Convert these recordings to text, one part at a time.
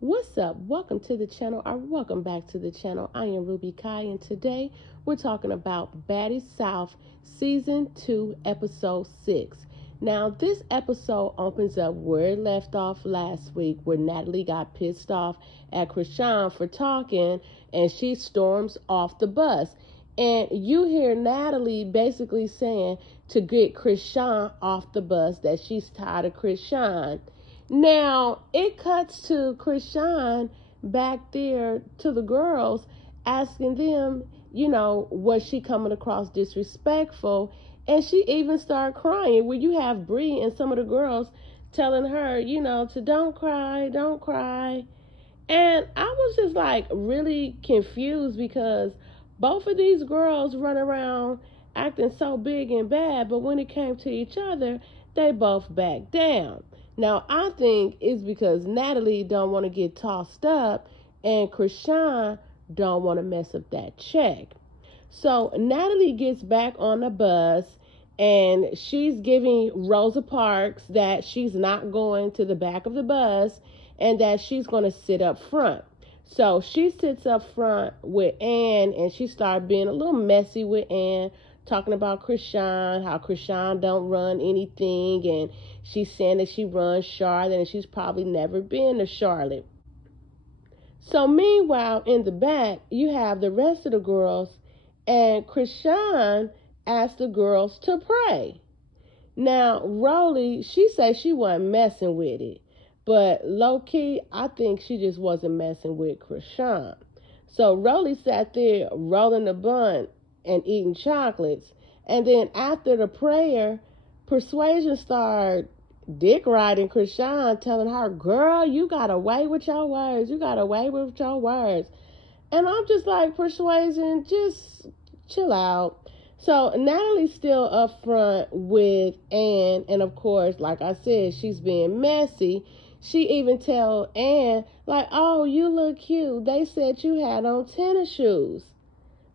What's up? Welcome to the channel, or welcome back to the channel. I am Ruby Kai, and today we're talking about Baddies South Season 2, Episode 6. Now, this episode opens up where it left off last week, where Natalie got pissed off at Krishan for talking, and she storms off the bus. And you hear Natalie basically saying to get Krishan off the bus, that she's tired of Krishan. Now, it cuts to Krishan back there to the girls, asking them, was she coming across disrespectful? And she even started crying, where you have Bree and some of the girls telling her, to don't cry, don't cry. And I was just like really confused because both of these girls run around acting so big and bad, but when it came to each other, they both backed down. Now I think it's because Natalie don't want to get tossed up and Krishan don't want to mess up that check. So Natalie gets back on the bus and she's giving Rosa Parks that she's not going to the back of the bus and that she's going to sit up front. So she sits up front with Ann and she started being a little messy with Ann, talking about Krishan, how Krishan don't run anything, and she's saying that she runs Charlotte and she's probably never been to Charlotte. So meanwhile, in the back, you have the rest of the girls, and Krishan asked the girls to pray. Now, Rolly, she said she wasn't messing with it. But low-key, I think she just wasn't messing with Krishan. So Rolly sat there rolling the bun and eating chocolates. And then after the prayer, Persuasion started dick riding Krishan, telling her, girl, you got away with your words. You got away with your words. And I'm just like, Persuasion, just chill out. So Natalie's still up front with Ann, and of course, like I said, she's being messy. She even tell Ann, like, oh, you look cute. They said you had on tennis shoes.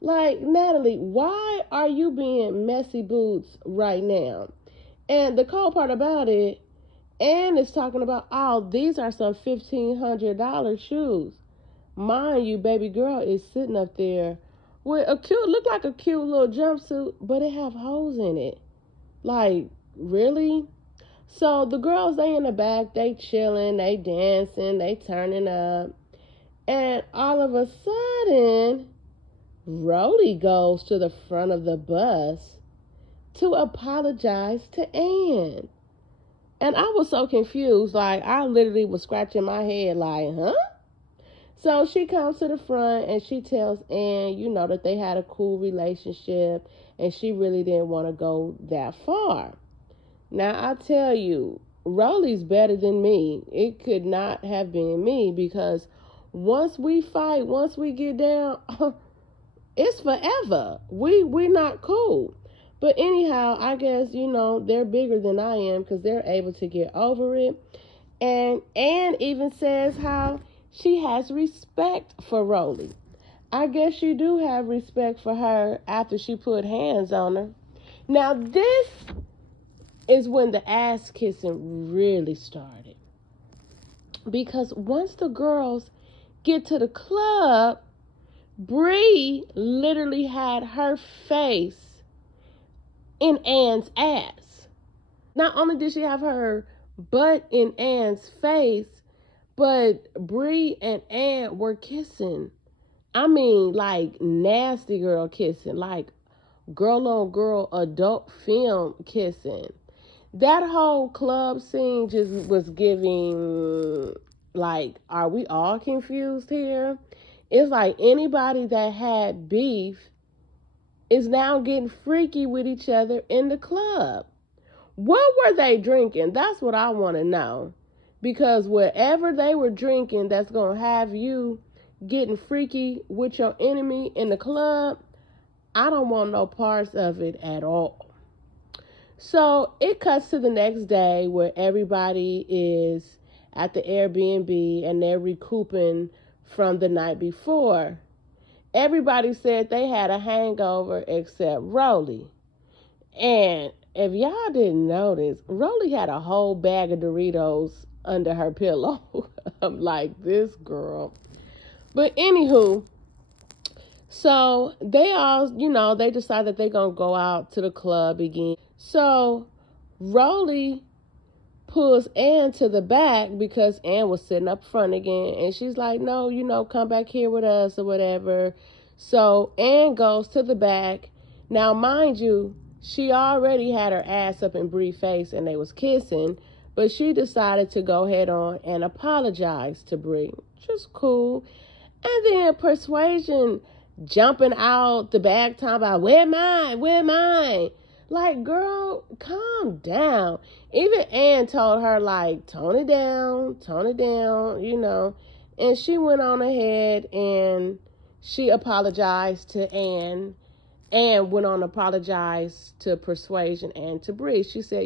Like, Natalie, why are you being messy boots right now? And the cool part about it, Ann is talking about, oh, these are some $1,500 shoes. Mind you, baby girl is sitting up there with look like a cute little jumpsuit, but it have holes in it. Like, really? So the girls, they in the back, they chilling, they dancing, they turning up. And all of a sudden, Rhodey goes to the front of the bus to apologize to Ann. And I was so confused, like I literally was scratching my head like, huh? So she comes to the front and she tells Ann, that they had a cool relationship and she really didn't want to go that far. Now, I tell you, Rolly's better than me. It could not have been me because once we fight, once we get down, it's forever. We're not cool. But anyhow, I guess, they're bigger than I am because they're able to get over it. And Ann even says how she has respect for Rolly. I guess you do have respect for her after she put hands on her. Now, this is when the ass kissing really started. Because once the girls get to the club, Bree literally had her face in Ann's ass. Not only did she have her butt in Ann's face, but Bree and Ann were kissing. I mean, like nasty girl kissing, like girl on girl adult film kissing. That whole club scene just was giving, like, are we all confused here? It's like anybody that had beef is now getting freaky with each other in the club. What were they drinking? That's what I want to know. Because whatever they were drinking that's going to have you getting freaky with your enemy in the club, I don't want no parts of it at all. So it cuts to the next day where everybody is at the Airbnb and they're recouping from the night before. Everybody said they had a hangover except Rolly. And if y'all didn't notice, Rolly had a whole bag of Doritos under her pillow. I'm like, this girl. But anywho, so they all, they decide that they're going to go out to the club again. So Rolly pulls Ann to the back because Ann was sitting up front again. And she's like, no, come back here with us or whatever. So Ann goes to the back. Now, mind you, she already had her ass up in Bree's face and they was kissing. But she decided to go head on and apologize to Bree, which is cool. And then Persuasion jumping out the bag talking about, where mine? Like, girl, calm down. Even Ann told her, like, tone it down, And she went on ahead and she apologized to Ann. Ann went on to apologize to Persuasion and to Bree. She said,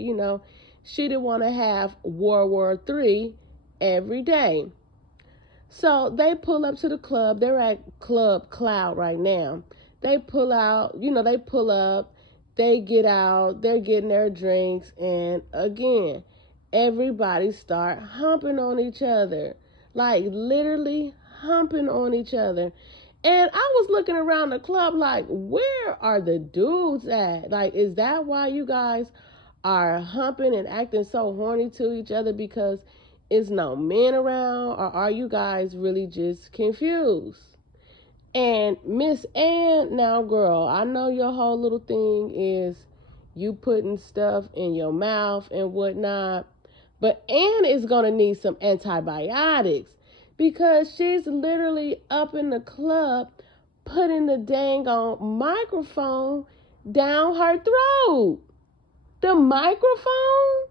she didn't want to have World War III every day. So they pull up to the club. They're at Club Cloud right now. They pull up, they get out, they're getting their drinks, and again, everybody start humping on each other. Like, literally humping on each other. And I was looking around the club like, where are the dudes at? Like, is that why you guys are humping and acting so horny to each other? Because is no men around, or are you guys really just confused? And Miss Ann, now girl, I know your whole little thing is you putting stuff in your mouth and whatnot, but Ann is gonna need some antibiotics because she's literally up in the club putting the dang on microphone down her throat. The microphone?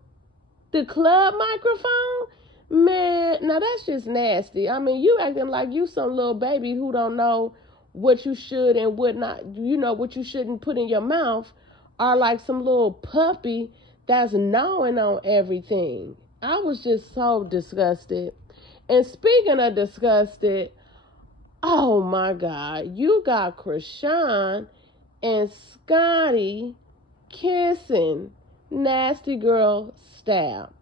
The club microphone? Man, now that's just nasty. I mean, you acting like you some little baby who don't know what you should and what not, what you shouldn't put in your mouth, or like some little puppy that's gnawing on everything. I was just so disgusted. And speaking of disgusted, oh my God, you got Krishan and Scotty kissing. Nasty girl style.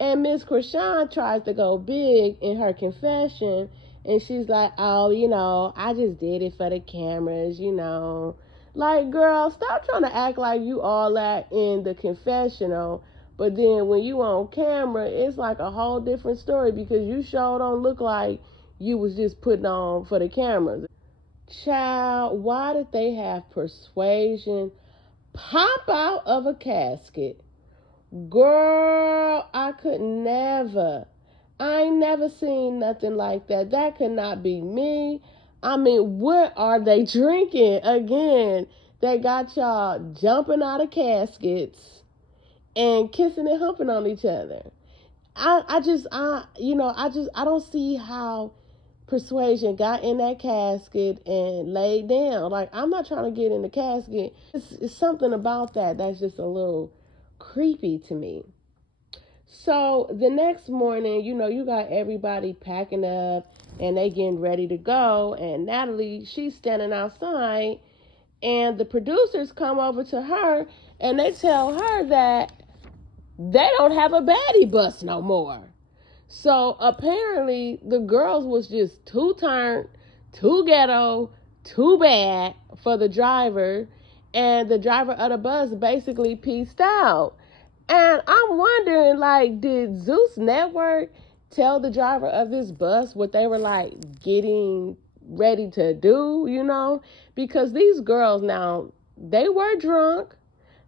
And Miss Krishan tries to go big in her confession, and she's like, oh, I just did it for the cameras, Like, girl, stop trying to act like you all that in the confessional, but then when you on camera, it's like a whole different story because you sure don't look like you was just putting on for the cameras. Child, why did they have Persuasion pop out of a casket? Girl, I could never. I ain't never seen nothing like that. That could not be me. I mean, what are they drinking? Again, they got y'all jumping out of caskets and kissing and humping on each other. I don't see how Persuasion got in that casket and laid down. Like, I'm not trying to get in the casket. It's something about that's just a little creepy to me. So the next morning, you got everybody packing up and they getting ready to go. And Natalie, she's standing outside, and the producers come over to her and they tell her that they don't have a baddie bus no more. So apparently the girls was just too turned, too ghetto, too bad for the driver, and the driver of the bus basically pieced out. And I'm wondering, like, did Zeus Network tell the driver of this bus what they were like getting ready to do, Because these girls now, they were drunk,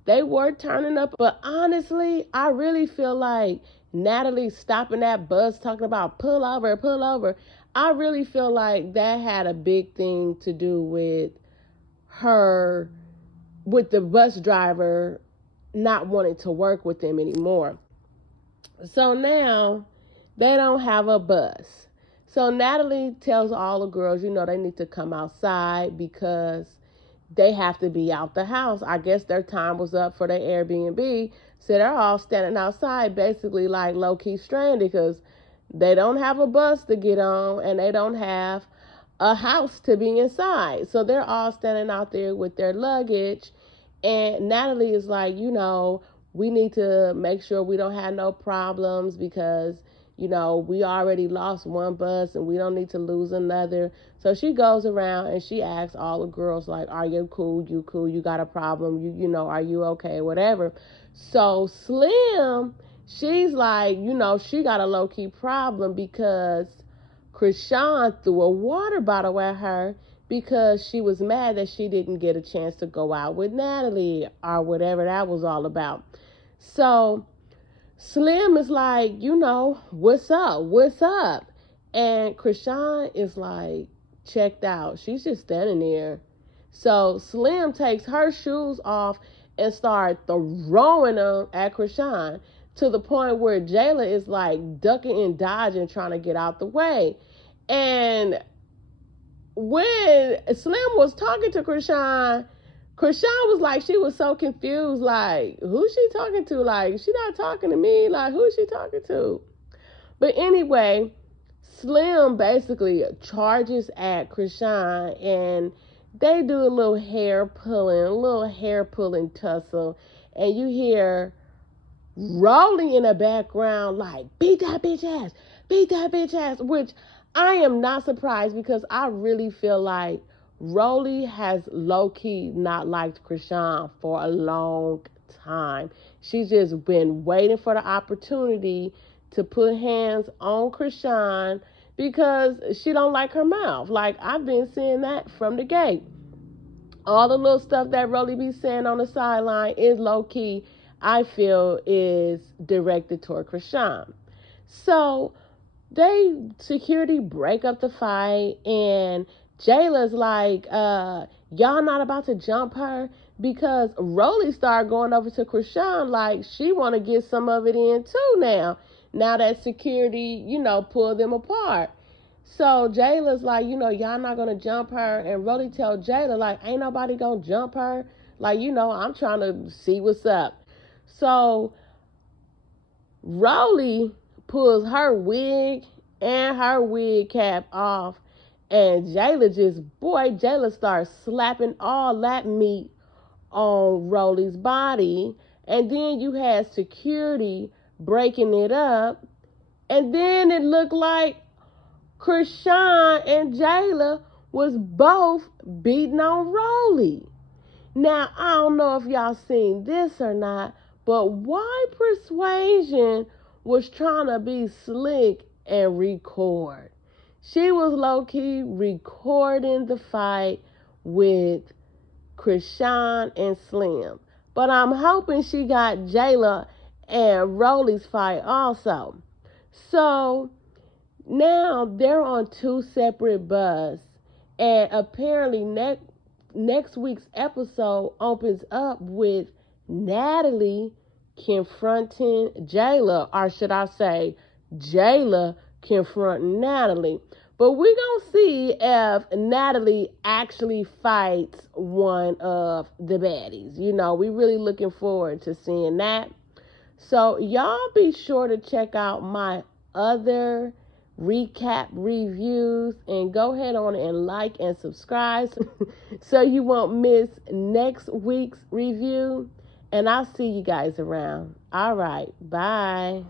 they were turning up, but honestly, I really feel like Natalie stopping that bus talking about pull over. I really feel like that had a big thing to do with her, with the bus driver not wanting to work with them anymore. So now they don't have a bus. So Natalie tells all the girls, they need to come outside because they have to be out the house. I guess their time was up for their Airbnb. So they're all standing outside basically like low-key stranded because they don't have a bus to get on and they don't have a house to be inside. So they're all standing out there with their luggage. And Natalie is like, we need to make sure we don't have no problems because, we already lost one bus and we don't need to lose another. So she goes around and she asks all the girls, like, are you cool? You cool? You got a problem? Are you okay? Whatever. So Slim, she's like, she got a low-key problem because Krishan threw a water bottle at her because she was mad that she didn't get a chance to go out with Natalie or whatever that was all about. So Slim is like, what's up? What's up? And Krishan is like checked out. She's just standing there. So Slim takes her shoes off and starts throwing them at Krishan to the point where Jayla is like ducking and dodging, trying to get out the way. And when Slim was talking to Krishan was like, she was so confused, like, who's she talking to? Like, she not talking to me. Like, who's she talking to? But anyway, Slim basically charges at Krishan, and they do a little hair pulling tussle, and you hear Rolly in the background, like, beat that bitch ass, which I am not surprised because I really feel like Rolly has low-key not liked Krishan for a long time. She's just been waiting for the opportunity to put hands on Krishan because she don't like her mouth. Like, I've been seeing that from the gate. All the little stuff that Rolly be saying on the sideline is low-key, I feel, is directed toward Krishan. So security break up the fight, and Jayla's like, y'all not about to jump her, because Rolly started going over to Krishan like she want to get some of it in too now that security, pulled them apart. So Jayla's like, y'all not going to jump her, and Rolly tell Jayla, like, ain't nobody going to jump her. Like, I'm trying to see what's up. So Rolly pulls her wig and her wig cap off, and Jayla starts slapping all that meat on Rolly's body. And then you had security breaking it up, and then it looked like Krishan and Jayla was both beating on Rolly. Now, I don't know if y'all seen this or not, but why Persuasion was trying to be slick and record? She was low-key recording the fight with Krishan and Slim. But I'm hoping she got Jayla and Rolly's fight also. So now they're on two separate buses, and apparently next week's episode opens up with Natalie confronting Jayla, or should I say Jayla confronting Natalie. But we're going to see if Natalie actually fights one of the baddies. We really looking forward to seeing that. So y'all be sure to check out my other recap reviews, and go ahead on and like and subscribe so you won't miss next week's review. And I'll see you guys around. All right, bye.